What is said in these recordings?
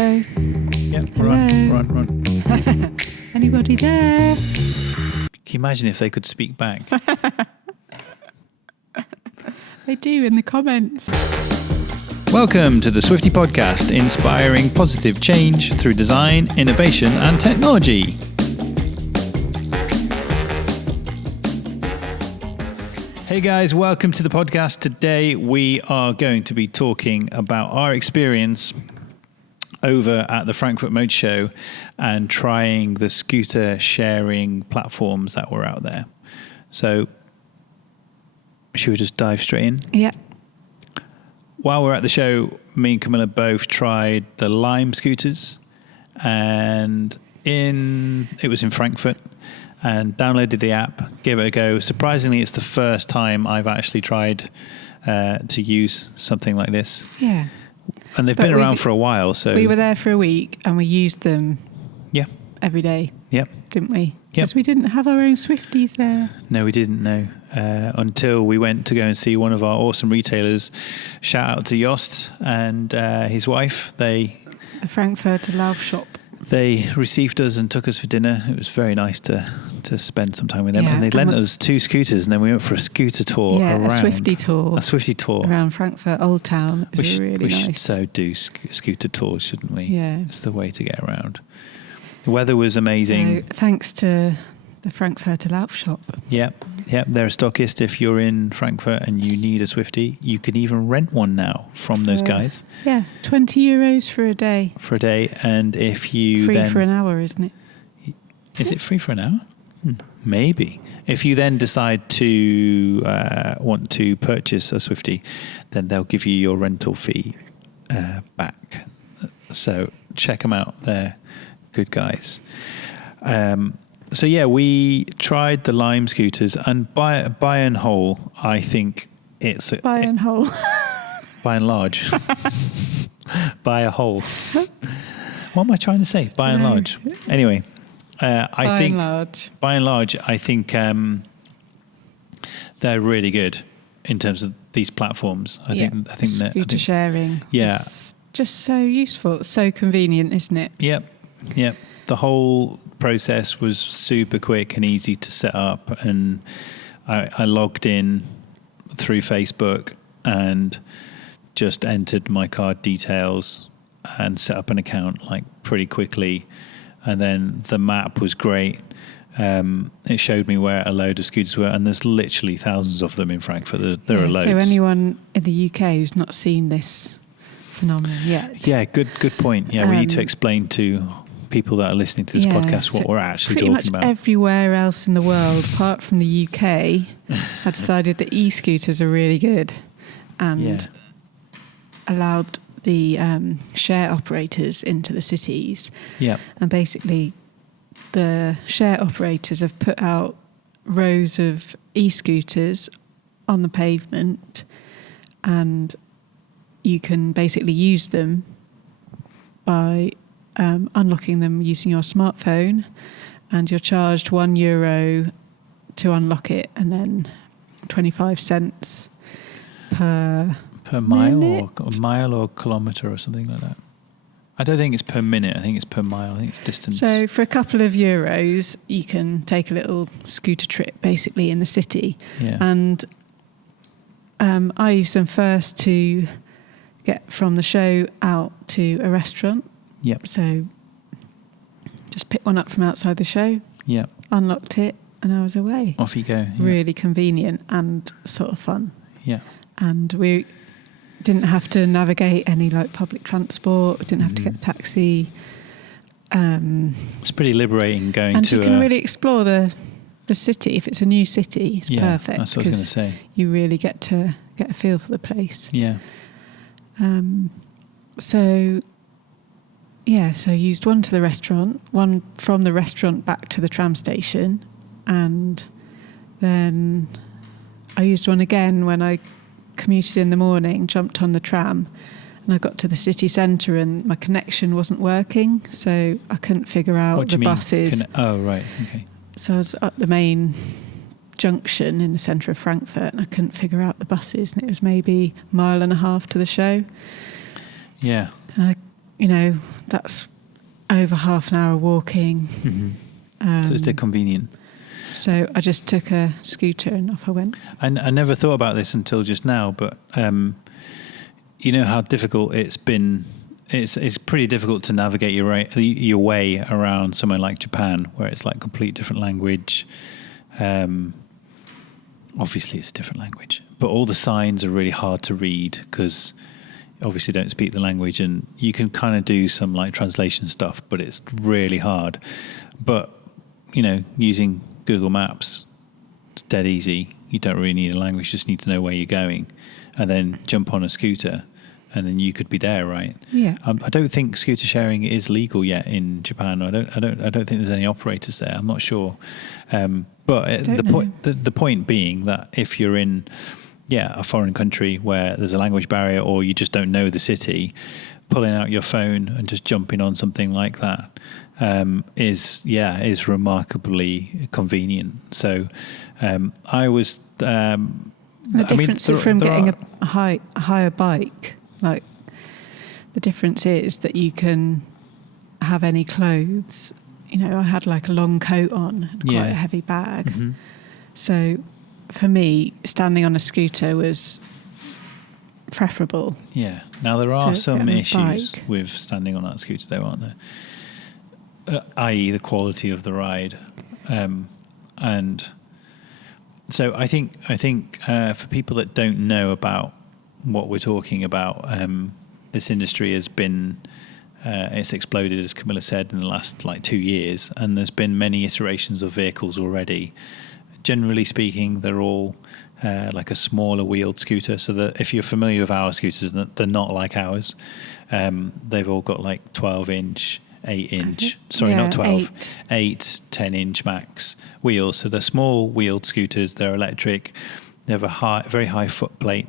Hello. Yeah, Hello. run. Anybody there? Can you imagine if they could speak back? They do in the comments. Welcome to the Swifty podcast, inspiring positive change through design, innovation and technology. Hey guys, welcome to the podcast. Today we are going to be talking about our experience over at the Frankfurt Motor Show and trying the scooter sharing platforms that were out there. So, should we just dive straight in? Yeah. While we're at the show, me and Camilla both tried the Lime scooters, and it was in Frankfurt, and downloaded the app, gave it a go. Surprisingly, it's the first time I've actually tried to use something like this. Yeah. And they've been around for a while, so we were there for a week and we used them. Yeah. Every day. Yep. Didn't we? Yep. Because we didn't have our own Swifties there. No, we didn't know until we went to go and see one of our awesome retailers. Shout out to Jost and his wife. The Frankfurter Laufshop. They received us and took us for dinner. It was very nice to spend some time with them. Yeah, and they lent us 2 scooters, and then we went for a scooter tour around. A Swifty tour. A Swifty tour. Around Frankfurt Old Town. It was really nice. We should so do scooter tours, shouldn't we? Yeah. It's the way to get around. The weather was amazing. So, thanks to the Frankfurter Laufshop. Yep. They're a stockist. If you're in Frankfurt and you need a Swifty, you can even rent one now from those guys. Yeah, €20 for a day. For a day, and if you free for an hour, isn't it? Is it free for an hour? Maybe. If you then decide to want to purchase a Swifty, then they'll give you your rental fee back. So check them out. They're good guys. So yeah, we tried the Lime scooters, and by and whole, I think it's by and whole, by and large, by a whole. What am I trying to say? By and large. Anyway, I think by and large, I think they're really good in terms of these platforms. I think scooter sharing. Yeah, it's just so useful. It's so convenient, isn't it? Yep. The whole process was super quick and easy to set up, and I logged in through Facebook and just entered my card details and set up an account like pretty quickly. And then the map was great. It showed me where a load of scooters were, and there's literally thousands of them in Frankfurt. There are loads. So anyone in the UK who's not seen this phenomenon yet. Yeah, good point. Yeah, we need to explain to people that are listening to this podcast what we're actually talking about. Pretty much everywhere else in the world, apart from the UK, have decided that e-scooters are really good and allowed the share operators into the cities. Yeah. And basically, the share operators have put out rows of e-scooters on the pavement, and you can basically use them by unlocking them using your smartphone, and you're charged €1 to unlock it, and then 25 cents per mile or kilometre or something like that. I don't think it's per minute. I think it's per mile. I think it's distance. So for a couple of euros, you can take a little scooter trip basically in the city. Yeah. And I used them first to get from the show out to a restaurant. Yep. So just picked one up from outside the show. Yep. Unlocked it, and I was away. Off you go. Yep. Really convenient and sort of fun. Yeah. And we didn't have to navigate any like public transport. Didn't have to get a taxi. It's pretty liberating going and to. And you can really explore the city. If it's a new city, it's perfect. That's what I was going to say. You really get to get a feel for the place. Yeah. So I used one to the restaurant, one from the restaurant back to the tram station, and then I used one again when I commuted in the morning, jumped on the tram, and I got to the city centre and my connection wasn't working, so I couldn't figure out the buses. Right, okay. So I was at the main junction in the centre of Frankfurt and I couldn't figure out the buses, and it was maybe a mile and a half to the show. Yeah. And I that's over half an hour walking. Mm-hmm. So it's still convenient. So I just took a scooter and off I went. I never thought about this until just now, but you know how difficult it's been. It's pretty difficult to navigate your way around somewhere like Japan, where it's like complete different language. Obviously, it's a different language, but all the signs are really hard to read because obviously don't speak the language, and you can kind of do some like translation stuff, but it's really hard. But using Google Maps, it's dead easy. You don't really need a language; you just need to know where you're going, and then jump on a scooter, and then you could be there, right? Yeah. I don't think scooter sharing is legal yet in Japan. I don't think there's any operators there. I'm not sure. But the point being that if you're in a foreign country where there's a language barrier or you just don't know the city, pulling out your phone and just jumping on something like that is remarkably convenient. So I was the difference from getting a higher bike, like the difference is that you can have any clothes. I had like a long coat on, and quite a heavy bag. Mm-hmm. So for me, standing on a scooter was preferable. Yeah. Now there are some issues with standing on that scooter, though, aren't there? I.e., the quality of the ride, and so I think for people that don't know about what we're talking about, this industry has been. It's exploded, as Camilla said, in the last 2 years, and there's been many iterations of vehicles already. Generally speaking, they're all like a smaller wheeled scooter. So that if you're familiar with our scooters, they're not like ours. They've all got 12-inch, 8-inch. Sorry, not 12. 8, 10-inch max wheels. So they're small wheeled scooters. They're electric. They have a very high foot plate.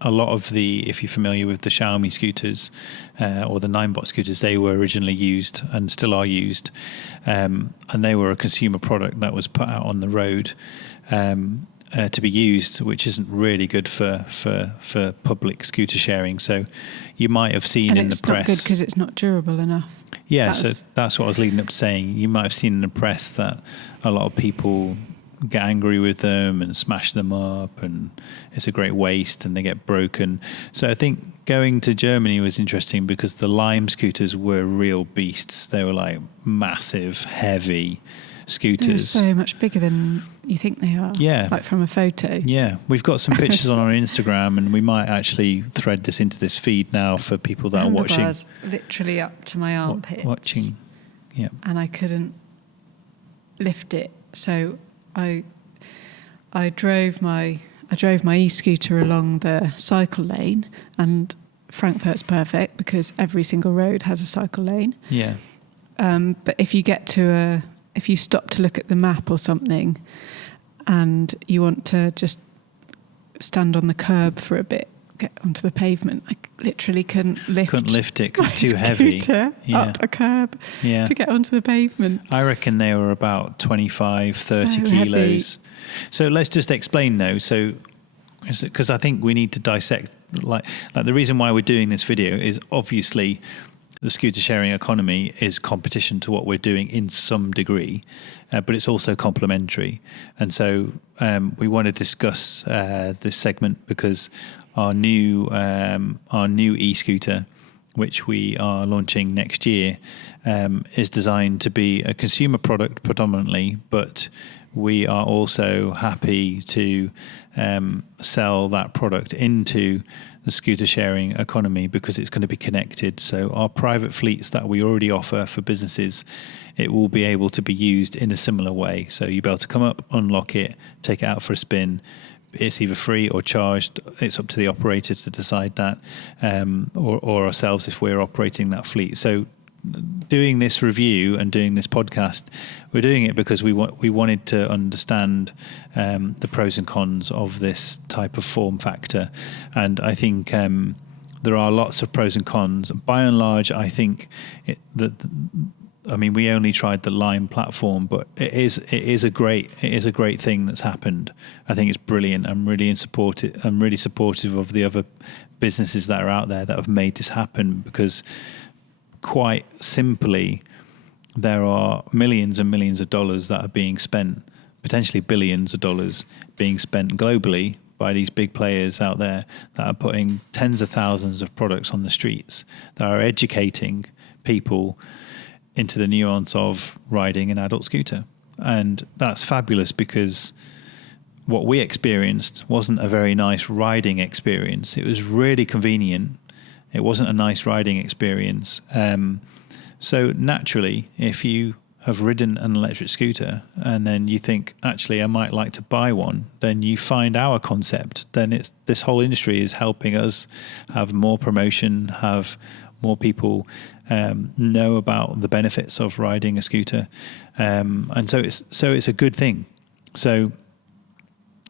A lot of if you're familiar with the Xiaomi scooters or the 9bot scooters, they were originally used and still are used, and they were a consumer product that was put out on the road to be used, which isn't really good for public scooter sharing. So you might have seen in the press, it's not good because it's not durable enough. Yeah, so that's what I was leading up to saying. You might have seen in the press that a lot of people get angry with them and smash them up, and it's a great waste and they get broken. So I think going to Germany was interesting because the Lime scooters were real beasts. They were like massive, heavy scooters. They're so much bigger than you think they are. Yeah. Like from a photo. Yeah. We've got some pictures on our Instagram, and we might actually thread this into this feed now for people that are watching. Literally up to my armpits. Watching. Yeah. And I couldn't lift it. So I drove my e-scooter along the cycle lane, and Frankfurt's perfect because every single road has a cycle lane. Yeah. But if you stop to look at the map or something, and you want to just stand on the curb for a bit, get onto the pavement, I literally couldn't lift it because it's too heavy. Up a curb to get onto the pavement. I reckon they were about 25, 30 so kilos. Heavy. So let's just explain though. So, because I think we need to dissect, like the reason why we're doing this video is obviously the scooter sharing economy is competition to what we're doing in some degree, but it's also complementary. And so we want to discuss this segment because our new e-scooter, which we are launching next year, is designed to be a consumer product predominantly, but we are also happy to sell that product into the scooter sharing economy because it's going to be connected. So our private fleets that we already offer for businesses, it will be able to be used in a similar way. So you'll be able to come up, unlock it, take it out for a spin. It's either free or charged. It's up to the operator to decide that, or ourselves if we're operating that fleet. So doing this review and doing this podcast, we're doing it because we wanted to understand the pros and cons of this type of form factor. And I think there are lots of pros and cons. By and large, I think that I mean, we only tried the Lime platform, but it is a great thing that's happened. I think it's brilliant. I'm really supportive of the other businesses that are out there that have made this happen, because quite simply, there are millions and millions of dollars that are being spent, potentially billions of dollars being spent globally by these big players out there that are putting tens of thousands of products on the streets, that are educating people into the nuance of riding an adult scooter. And that's fabulous, because what we experienced wasn't a very nice riding experience. It was really convenient. It wasn't a nice riding experience. So naturally, if you have ridden an electric scooter and then you think, actually, I might like to buy one, then you find our concept. Then this whole industry is helping us have more promotion, have more people know about the benefits of riding a scooter, and so it's a good thing. So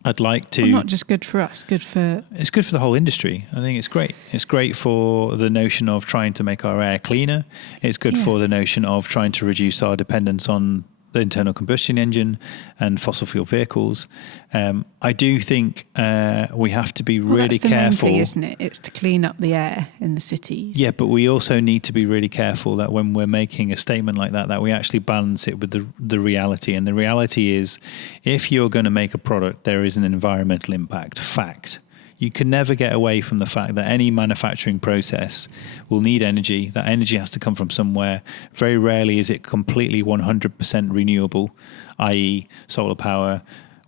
I'd like to. Well, not just good for us, It's good for the whole industry. I think it's great. It's great for the notion of trying to make our air cleaner. It's good for the notion of trying to reduce our dependence on the internal combustion engine and fossil fuel vehicles. I do think we have to be really that's the careful. Main thing, isn't it? It's to clean up the air in the cities. Yeah, but we also need to be really careful that when we're making a statement like that we actually balance it with the reality. And the reality is, if you're going to make a product, there is an environmental impact. Fact. You can never get away from the fact that any manufacturing process will need energy. That energy has to come from somewhere. Very rarely is it completely 100% renewable, i.e. solar power,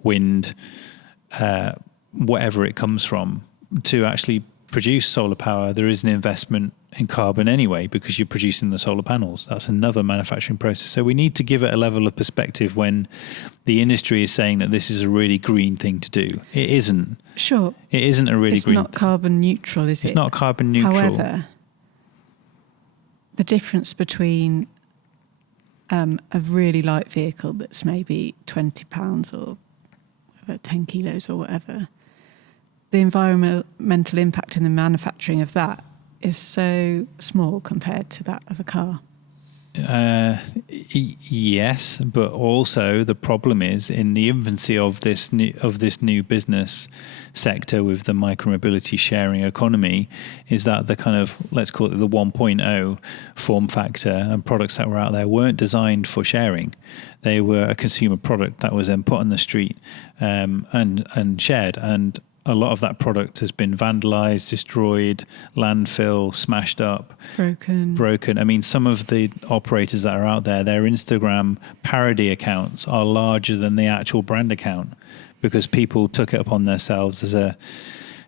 wind, whatever it comes from. To actually produce solar power, there is an investment in carbon anyway, because you're producing the solar panels. That's another manufacturing process. So we need to give it a level of perspective when the industry is saying that this is a really green thing to do. It isn't. Sure. It isn't a really green. It's not carbon neutral, is it? It's not carbon neutral. However, the difference between a really light vehicle that's maybe 20 pounds or whatever, 10 kilos or whatever, the environmental impact in the manufacturing of that is so small compared to that of a car. Yes, but also the problem is, in the infancy of this new business sector with the micromobility sharing economy, is that the kind of, let's call it the 1.0 form factor and products that were out there weren't designed for sharing. They were a consumer product that was then put on the street and shared. And a lot of that product has been vandalized, destroyed, landfill, smashed up, broken. I mean, some of the operators that are out there, their Instagram parody accounts are larger than the actual brand account, because people took it upon themselves as a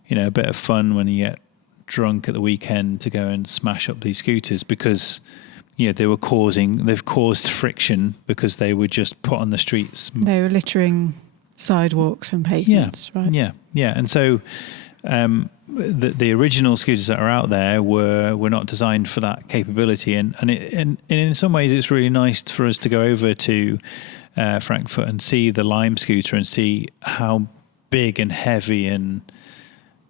bit of fun when you get drunk at the weekend to go and smash up these scooters, because they've caused friction because they were just put on the streets. They were littering sidewalks and pavements, right? Yeah. And so the original scooters that are out there were not designed for that capability. And in some ways, it's really nice for us to go over to Frankfurt and see the Lime scooter and see how big and heavy and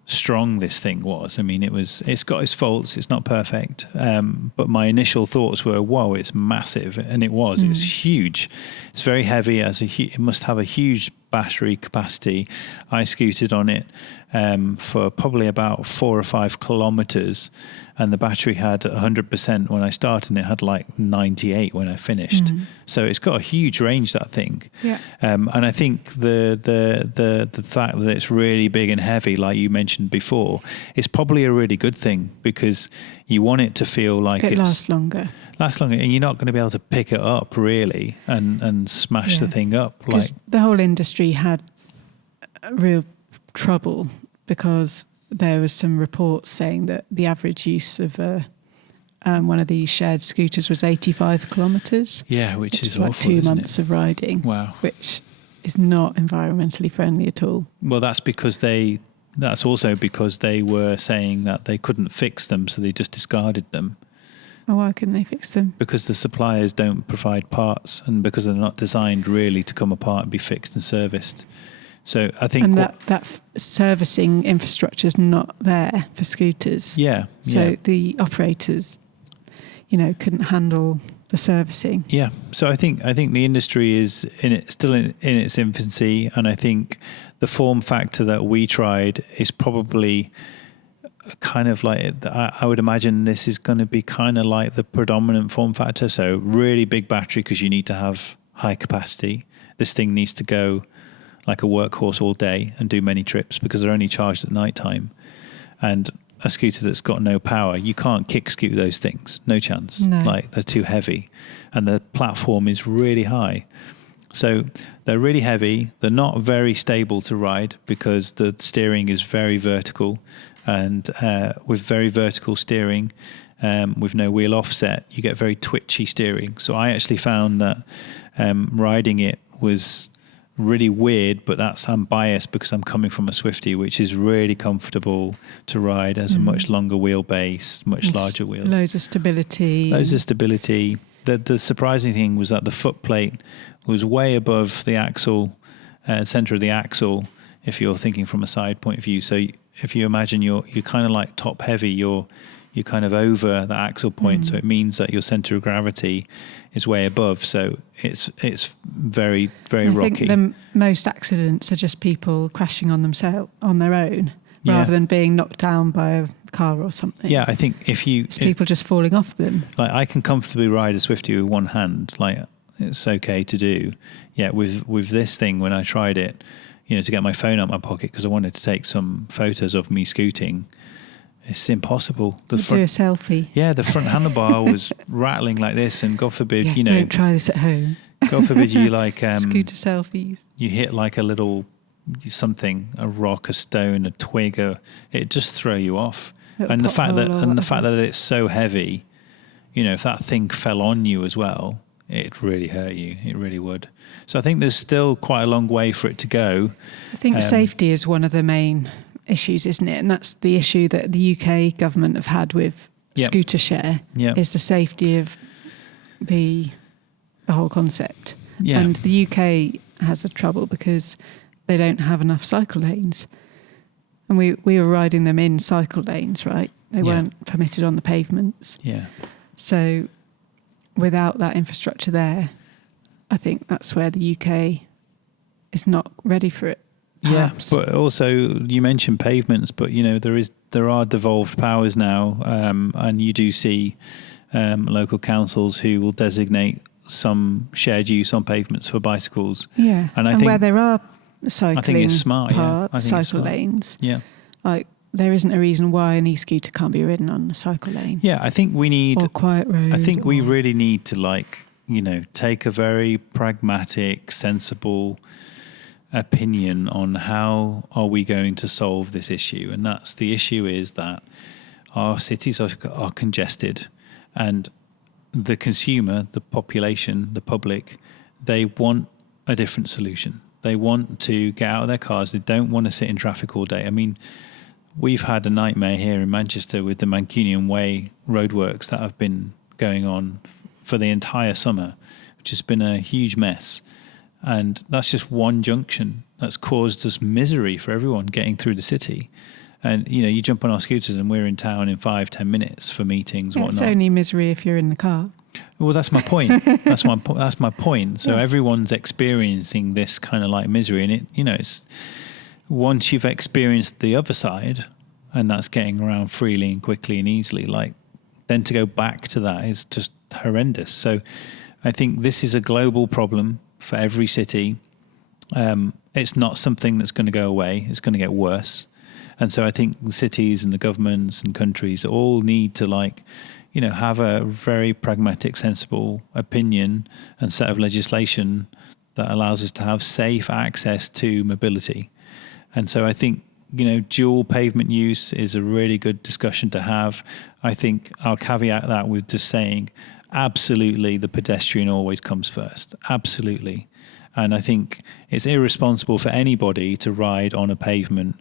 strong this thing was. I mean, it's got its faults. It's not perfect. But my initial thoughts were, whoa, it's massive. And it was. It's huge. It's very heavy. It must have a huge battery capacity. I scooted on it for probably about 4 or 5 kilometers, and the battery had 100% when I started, and it had like 98 when I finished. So it's got a huge range, that thing. Yeah. And I think the fact that it's really big and heavy, like you mentioned before, is probably a really good thing, because you want it to feel like it lasts longer, and you're not going to be able to pick it up really and smash the thing up. Because the whole industry had real trouble, because there was some reports saying that the average use of one of these shared scooters was 85 kilometres. Yeah, which is like awful, 2 months of riding. Wow. Which is not environmentally friendly at all. Well, that's also because they were saying that they couldn't fix them, so they just discarded them. Oh, why couldn't they fix them? Because the suppliers don't provide parts, and because they're not designed really to come apart and be fixed and serviced. So I think... And that servicing infrastructure is not there for scooters. Yeah. So the operators, couldn't handle the servicing. Yeah. So I think the industry is still in its infancy, and I think the form factor that we tried is probably kind of like, I would imagine this is going to be kind of like the predominant form factor. So really big battery because you need to have high capacity. This thing needs to go like a workhorse all day and do many trips because they're only charged at night time. And a scooter that's got no power, you can't kick scoot those things. No chance. No. Like, they're too heavy. And the platform is really high. So they're really heavy. They're not very stable to ride because the steering is very vertical. And with very vertical steering, with no wheel offset, you get very twitchy steering. So I actually found that riding it was really weird, but I'm biased because I'm coming from a Swifty, which is really comfortable to ride, has a much longer wheelbase, much larger wheels. Loads of stability. The surprising thing was that the foot plate was way above the axle, center of the axle, if you're thinking from a side point of view. So if you imagine you're kind of like top heavy, you're kind of over the axle point. So it means that your center of gravity is way above. So it's very, very rocky. I think the most accidents are just people crashing on themselves on their own, rather than being knocked down by a car or something. Yeah, I think it's people just falling off them. Like, I can comfortably ride a Swifty with one hand. Like, it's okay to do. Yeah, with this thing, when I tried it, to get my phone out my pocket because I wanted to take some photos of me scooting, it's impossible. Do a selfie. Yeah, the front handlebar was rattling like this, and God forbid, don't try this at home. God forbid you like scooter selfies. You hit like a little something, a rock, a stone, a twig, it just throw you off. And the fact that it's so heavy, if that thing fell on you as well, it really hurt you. It really would. So I think there's still quite a long way for it to go. I think safety is one of the main issues, isn't it? And that's the issue that the UK government have had with scooter share, is the safety of the whole concept. Yeah. And the UK has the trouble because they don't have enough cycle lanes. And we were riding them in cycle lanes, right? They weren't permitted on the pavements. Yeah. So without that infrastructure there, I think that's where the UK is not ready for it. Perhaps. Yeah, but also you mentioned pavements, but there are devolved powers now, and you do see local councils who will designate some shared use on pavements for bicycles. Yeah, and I think where there are cycling, I think it's smart. Cycle lanes. Yeah, like there isn't a reason why an e-scooter can't be ridden on a cycle lane. Yeah, I think we need or quiet road. I think we really need to take a very pragmatic, sensible opinion on how are we going to solve this issue. And that's the issue, is that our cities are congested, and the consumer, the population, the public, they want a different solution. They want to get out of their cars. They don't want to sit in traffic all day. I mean, we've had a nightmare here in Manchester with the Mancunian Way roadworks that have been going on for the entire summer, which has been a huge mess. And that's just one junction that's caused us misery for everyone getting through the city. And, you jump on our scooters and we're in town in 5-10 minutes for meetings, whatnot. It's only misery if you're in the car. Well, that's my point. That's my point. So everyone's experiencing this kind of like misery. And it's once you've experienced the other side, and that's getting around freely and quickly and easily, then to go back to that is just horrendous. So I think this is a global problem for every city. It's not something that's going to go away. It's going to get worse. And so I think the cities and the governments and countries all need to have a very pragmatic, sensible opinion and set of legislation that allows us to have safe access to mobility. And so I think, dual pavement use is a really good discussion to have. I think I'll caveat that with just saying, absolutely, the pedestrian always comes first. Absolutely. And I think it's irresponsible for anybody to ride on a pavement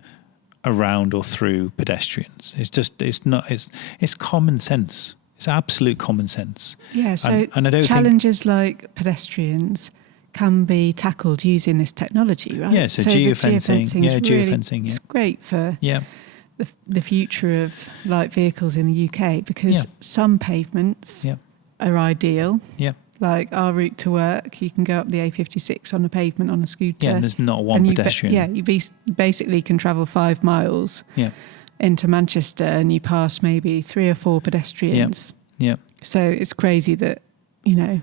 around or through pedestrians. It's common sense. It's absolute common sense. Yeah, so and I don't challenges like pedestrians can be tackled using this technology, right? Yeah, so geofencing. Yeah, geofencing. It's great for the future of light vehicles in the UK, because some pavements are ideal. Yeah. Like our route to work, you can go up the A56 on a pavement on a scooter. Yeah, and there's not one pedestrian. You basically can travel 5 miles into Manchester and you pass maybe 3 or 4 pedestrians. Yeah. So it's crazy that, you know,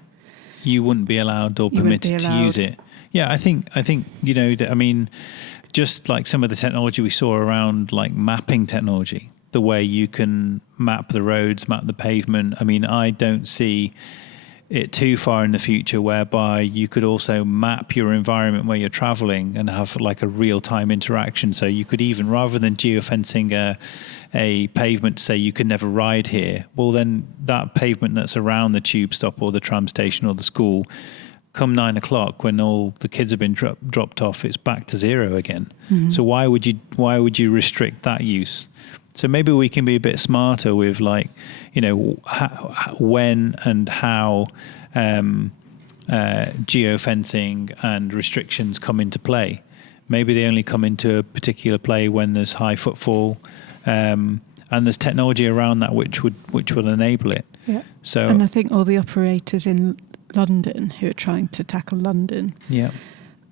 you wouldn't be allowed or permitted to use it. Yeah, I think you know, I mean, just like some of the technology we saw around like mapping technology, the way you can map the roads, map the pavement. I mean, I don't see it too far in the future whereby you could also map your environment where you're traveling and have like a real-time interaction. So you could even, rather than geofencing a pavement to say you can never ride here, well then that pavement that's around the tube stop or the tram station or the school, come 9 o'clock when all the kids have been dropped off, it's back to zero again. Mm-hmm. So why would you restrict that use? So maybe we can be a bit smarter with, like, you know, when and how geofencing and restrictions come into play. Maybe they only come into a particular play when there's high footfall, and there's technology around that which will enable it. Yeah. So, and I think all the operators in London who are trying to tackle London. Yeah.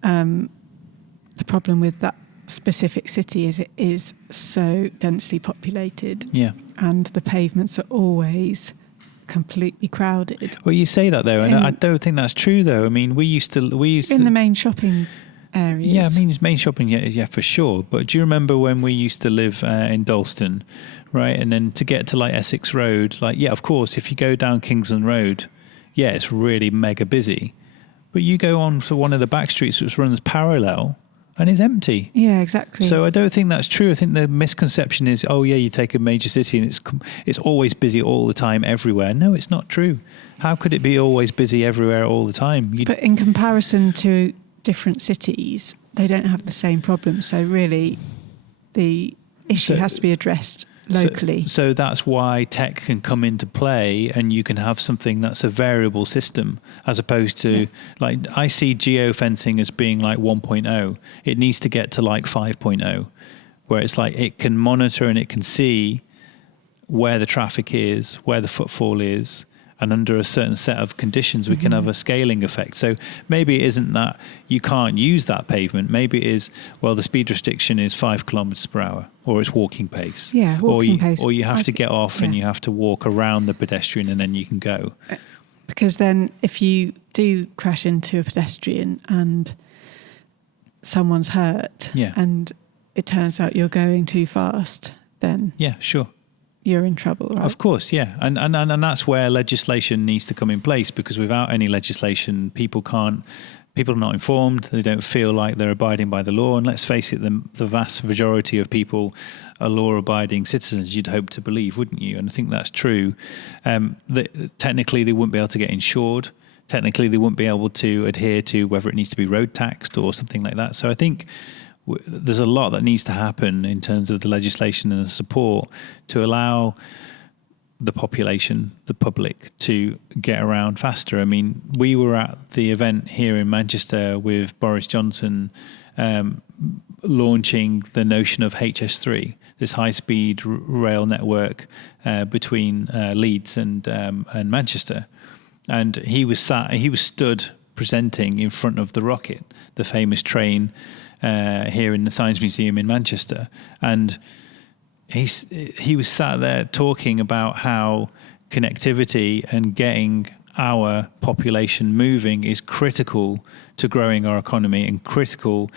The problem with that specific city is it is so densely populated. Yeah. And the pavements are always completely crowded. Well, you say that though, and I don't think that's true though. I mean, we used to in the main shopping areas. Yeah, I mean, main shopping, yeah, for sure. But do you remember when we used to live in Dalston, right? And then to get to like Essex Road, like, yeah, of course, if you go down Kingsland Road, yeah, it's really mega busy. But you go on to one of the back streets which runs parallel, and it's empty. Yeah, exactly. So I don't think that's true. I think the misconception is, oh yeah, you take a major city and it's always busy all the time everywhere. No, it's not true. How could it be always busy everywhere all the time? But in comparison to different cities, they don't have the same problem. So really, the issue has to be addressed locally. So that's why tech can come into play, and you can have something that's a variable system, as opposed to like, I see geofencing as being like 1.0. It needs to get to like 5.0, where it's like it can monitor and it can see where the traffic is, where the footfall is, and under a certain set of conditions, we can have a scaling effect. So maybe it isn't that you can't use that pavement. Maybe it is, well, the speed restriction is 5 kilometers per hour, or it's walking pace. Yeah, walking pace. Or you have to get off and you have to walk around the pedestrian and then you can go. Because then if you do crash into a pedestrian and someone's hurt and it turns out you're going too fast, then... Yeah, sure. You're in trouble, right? Of course, yeah. And that's where legislation needs to come in place, because without any legislation, people are not informed, they don't feel like they're abiding by the law. And let's face it, the vast majority of people are law-abiding citizens, you'd hope to believe, wouldn't you? And I think that's true. Technically, they wouldn't be able to get insured. Technically, they wouldn't be able to adhere to whether it needs to be road taxed or something like that. So I think there's a lot that needs to happen in terms of the legislation and the support to allow the population, the public, to get around faster. I mean, we were at the event here in Manchester with Boris Johnson launching the notion of HS3, this high-speed rail network between Leeds and Manchester. And he was stood presenting in front of the Rocket, the famous train here in the Science Museum in Manchester, and he was sat there talking about how connectivity and getting our population moving is critical to growing our economy and critical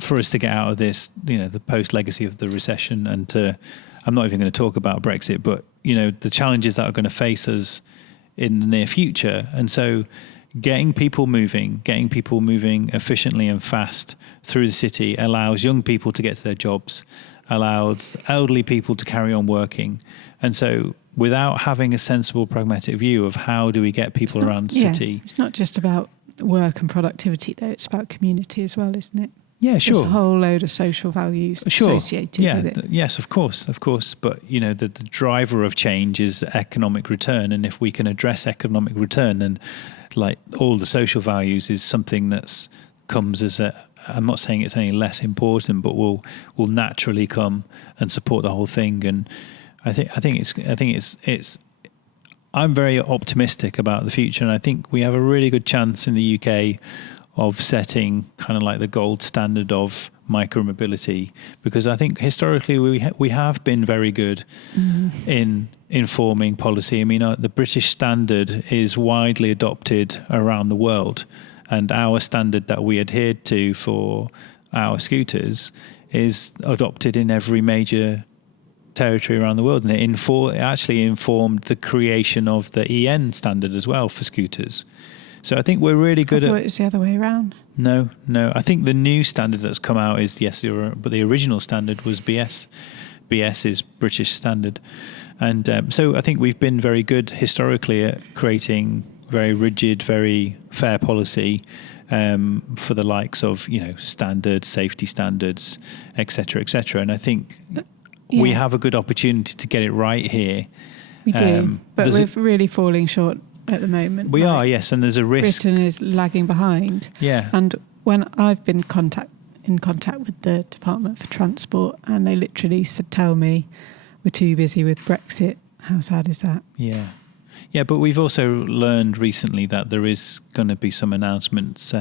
for us to get out of this, you know, the post-legacy of the recession, and I'm not even going to talk about Brexit, but, you know, the challenges that are going to face us in the near future. And so getting people moving efficiently and fast through the city allows young people to get to their jobs, allows elderly people to carry on working. And so without having a sensible, pragmatic view of how do we get people around the city. It's not just about work and productivity, though. It's about community as well, isn't it? Yeah, sure. There's a whole load of social values associated with it. Yes, of course. But, you know, the driver of change is economic return. And if we can address economic return, and like all the social values is something that's comes as I'm not saying it's any less important, but will naturally come and support the whole thing. And I think it's I'm very optimistic about the future, and I think we have a really good chance in the UK of setting kind of like the gold standard of micromobility, because I think historically we have been very good in informing policy. I mean, the British standard is widely adopted around the world, and our standard that we adhered to for our scooters is adopted in every major territory around the world, and it actually informed the creation of the EN standard as well for scooters. So I think we're really good I thought it was the other way around. No. I think the new standard that's come out is but the original standard was BS. BS is British standard. And so I think we've been very good historically at creating very rigid, very fair policy for the likes of, standards, safety standards, et cetera, et cetera. And I think we have a good opportunity to get it right here. We do, but we're really falling short at the moment. We are, yes, and there's a risk. Britain is lagging behind. Yeah. And when I've been in contact with the Department for Transport, and they literally tell me we're too busy with Brexit. How sad is that? Yeah. Yeah, but we've also learned recently that there is going to be some announcements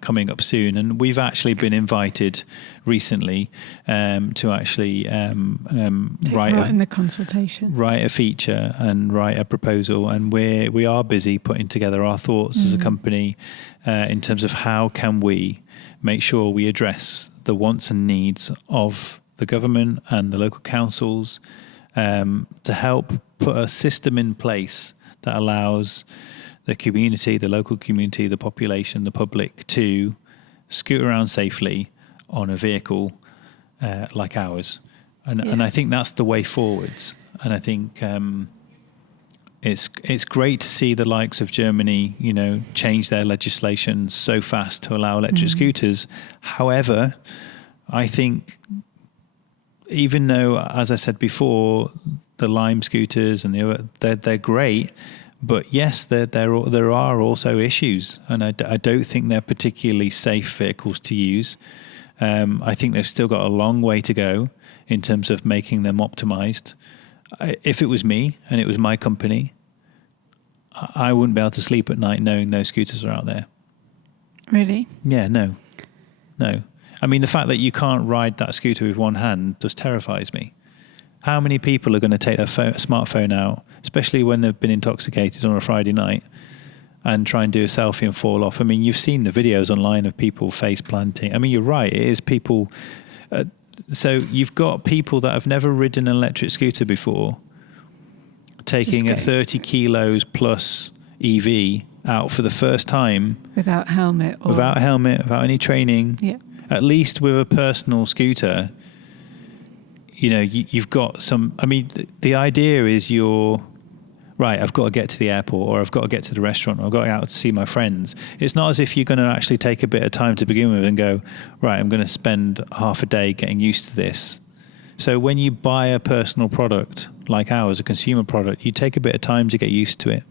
coming up soon, and we've actually been invited recently to actually write in the consultation, write a feature and write a proposal, and we are busy putting together our thoughts as a company in terms of how can we make sure we address the wants and needs of the government and the local councils to help put a system in place that allows the community, the local community, the population, the public to scoot around safely on a vehicle like ours. And I think that's the way forwards. And I think it's great to see the likes of Germany, change their legislation so fast to allow electric scooters. However, I think even though, as I said before, the Lime scooters and they're great, but yes, there are also issues, and I don't think they're particularly safe vehicles to use. I think they've still got a long way to go in terms of making them optimized. If it was me and it was my company, I wouldn't be able to sleep at night knowing those scooters are out there. Really? Yeah, no. I mean, the fact that you can't ride that scooter with one hand just terrifies me. How many people are going to take their smartphone out, especially when they've been intoxicated on a Friday night, and try and do a selfie and fall off? I mean, you've seen the videos online of people face planting. I mean, you're right. It is people. So you've got people that have never ridden an electric scooter before, taking a 30 kilos plus EV out for the first time. Without helmet, without any training. Yeah. At least with a personal scooter. You've got some. I mean, the idea is I've got to get to the airport, or I've got to get to the restaurant, or I've got to go out to see my friends. It's not as if you're going to actually take a bit of time to begin with and go, right, I'm going to spend half a day getting used to this. So when you buy a personal product like ours, a consumer product, you take a bit of time to get used to it.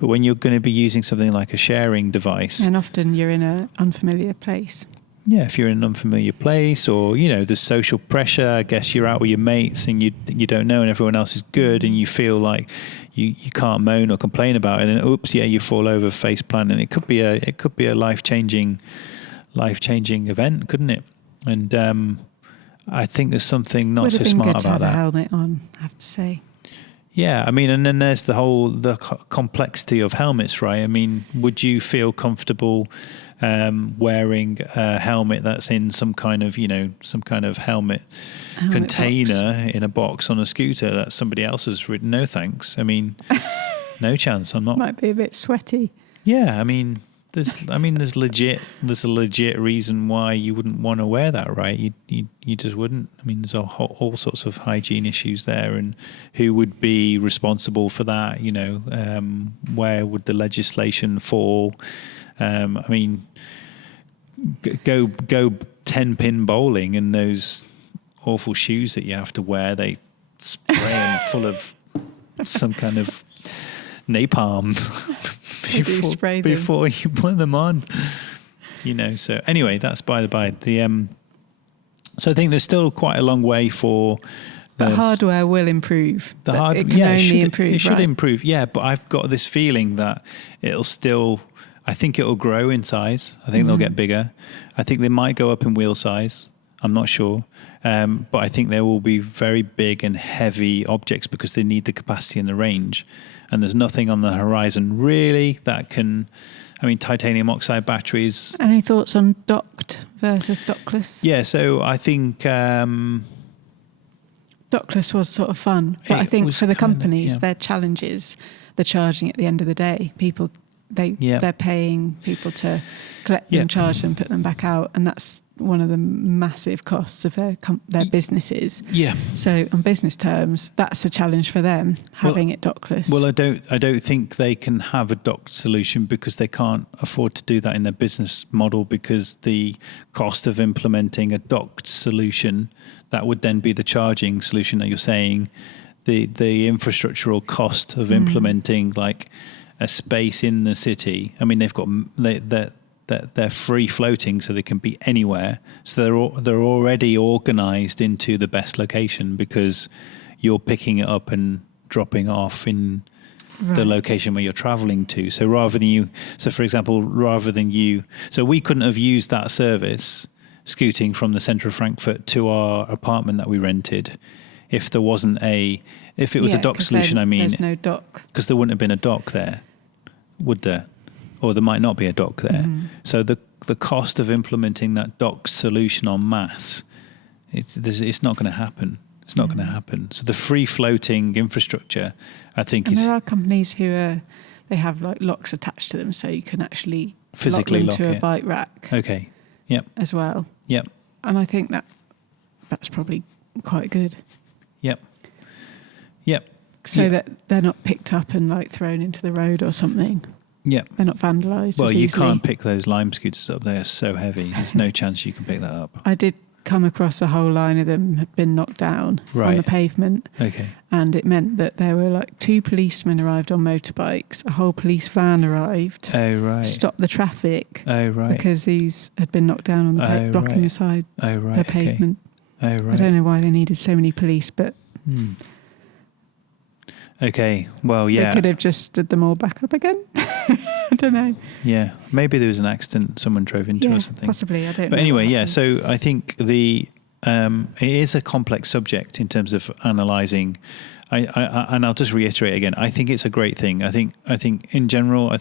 But when you're going to be using something like a sharing device, and often you're in an unfamiliar place. Yeah, if you're in an unfamiliar place, or there's social pressure. I guess you're out with your mates and you don't know, and everyone else is good, and you feel like you can't moan or complain about it, and oops, you fall over face plant, and it could be a life-changing event, couldn't it? And I think there's something not so smart about that. Would have been good to have a helmet on, I have to say. Yeah, I mean, and then there's the complexity of helmets, right? I mean, would you feel comfortable wearing a helmet that's in some kind of helmet container box. In a box on a scooter that somebody else has written? No thanks. I mean, no chance. I'm not. Might be a bit sweaty. Yeah, I mean, there's a legit reason why you wouldn't want to wear that, right? You just wouldn't. I mean, there's all sorts of hygiene issues there, and who would be responsible for that? Where would the legislation fall? I mean, go 10-pin bowling in those awful shoes that you have to wear. They spray them full of some kind of napalm before you put them on. So anyway, that's by the by. So I think there's still quite a long way for But hardware will improve. The it can only improve. It should improve, yeah. But I've got this feeling that it'll still. I think it'll grow in size. I think they'll get bigger. I think they might go up in wheel size. I'm not sure. But I think there will be very big and heavy objects because they need the capacity and the range. And there's nothing on the horizon really that can. I mean, titanium oxide batteries. Any thoughts on docked versus dockless? Yeah, so I think. Dockless was sort of fun, but I think for the companies, their challenge is the charging at the end of the day. People, they're paying people to collect them, charge them, put them back out, and that's one of the massive costs of their businesses. Yeah. So on business terms, that's a challenge for them having it dockless. Well, I don't think they can have a docked solution because they can't afford to do that in their business model because the cost of implementing a docked solution. That would then be the charging solution that you're saying. The infrastructural cost of implementing like a space in the city. I mean, they're free floating, so they can be anywhere. So they're already organised into the best location because you're picking it up and dropping off in the location where you're travelling to. So for example, so we couldn't have used that service. Scooting from the centre of Frankfurt to our apartment that we rented, if it was a dock solution, there's no dock. Because there wouldn't have been a dock there, would there? Or there might not be a dock there. So the cost of implementing that dock solution en masse, it's not going to happen. It's not going to happen. So the free floating infrastructure, I think, there are companies who they have like locks attached to them, so you can actually physically lock them to a bike rack. Okay. Yep. As well. Yep. And I think that's probably quite good. Yep. Yep. So that they're not picked up and like thrown into the road or something. Yep. They're not vandalised. Well, you can't pick those Lime scooters up. They are so heavy. There's no chance you can pick that up. I did come across a whole line of them had been knocked down on the pavement. Okay. And it meant that there were like 2 policemen arrived on motorbikes, a whole police van arrived. Oh, right. Stopped the traffic. Oh, right. Because these had been knocked down on the blocking aside the pavement. Oh, right. I don't know why they needed so many police, but... Okay, well, yeah. They could have just stood them all back up again. I don't know. Yeah, maybe there was an accident someone drove into or something. Possibly, I don't know. But anyway, yeah, so I think it is a complex subject in terms of analysing. And I'll just reiterate again, I think it's a great thing. I think in general,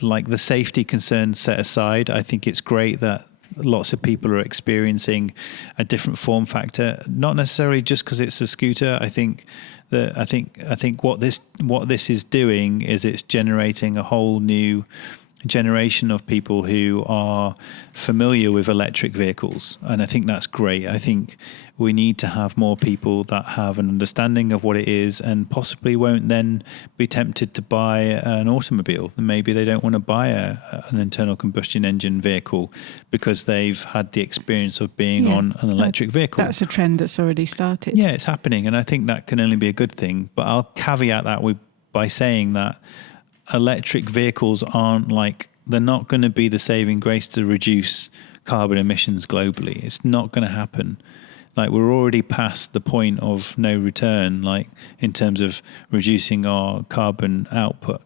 like the safety concerns set aside, I think it's great that lots of people are experiencing a different form factor, not necessarily just because it's a scooter. I think what this is doing is it's generating a whole new generation of people who are familiar with electric vehicles, and I think that's great. I think we need to have more people that have an understanding of what it is and possibly won't then be tempted to buy an automobile. Maybe they don't want to buy an internal combustion engine vehicle because they've had the experience of being on an electric vehicle. That's a trend that's already started. Yeah, it's happening, and I think that can only be a good thing. But I'll caveat that by saying that electric vehicles they're not going to be the saving grace to reduce carbon emissions globally. It's not going to happen. Like, we're already past the point of no return, like in terms of reducing our carbon output.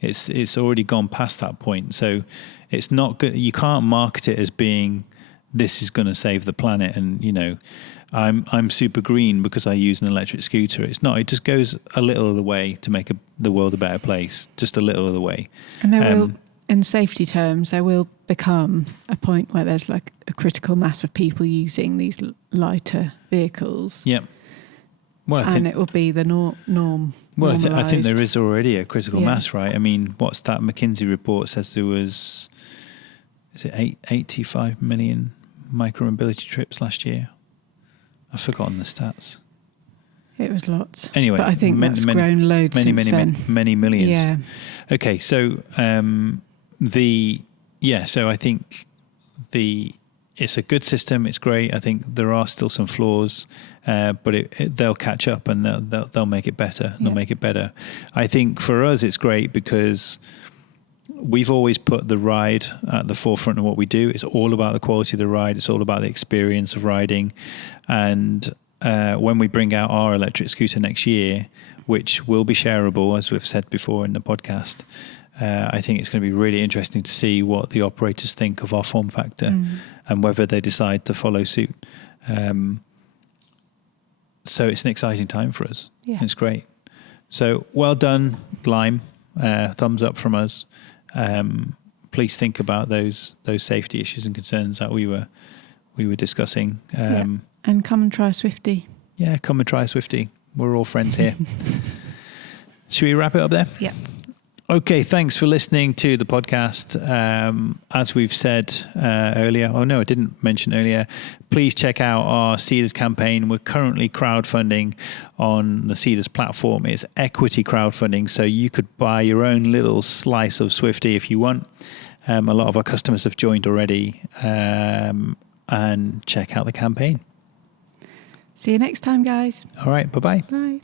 It's already gone past that point. So it's not good. You can't market it as being, this is going to save the planet. And, I'm super green because I use an electric scooter. It's not. It just goes a little of the way to make the world a better place. Just a little of the way. And there will, in safety terms, there will become a point where there's like a critical mass of people using these lighter vehicles. Yep. Well, it will be the norm. Well, I think there is already a critical mass, right? I mean, what's that McKinsey report says there was, is it 85 million micromobility trips last year? I've forgotten the stats. It was lots. Anyway, but I think that's grown loads since then. Many millions. Yeah. Okay, so so I think it's a good system. It's great. I think there are still some flaws, but they'll catch up and they'll make it better. They'll make it better. I think for us it's great because we've always put the ride at the forefront of what we do. It's all about the quality of the ride. It's all about the experience of riding. And when we bring out our electric scooter next year, which will be shareable, as we've said before in the podcast, I think it's going to be really interesting to see what the operators think of our form factor and whether they decide to follow suit. So it's an exciting time for us. Yeah. It's great. So well done, Lime. Thumbs up from us. Please think about those safety issues and concerns that we were discussing. And come and try Swifty. Yeah, come and try Swifty. We're all friends here. Should we wrap it up there? Yeah. Okay, thanks for listening to the podcast. As we've said earlier, I didn't mention earlier, please check out our Seeders campaign. We're currently crowdfunding on the Seeders platform. It's equity crowdfunding, so you could buy your own little slice of Swifty if you want. A lot of our customers have joined already, and check out the campaign. See you next time, guys. All right, bye-bye. Bye.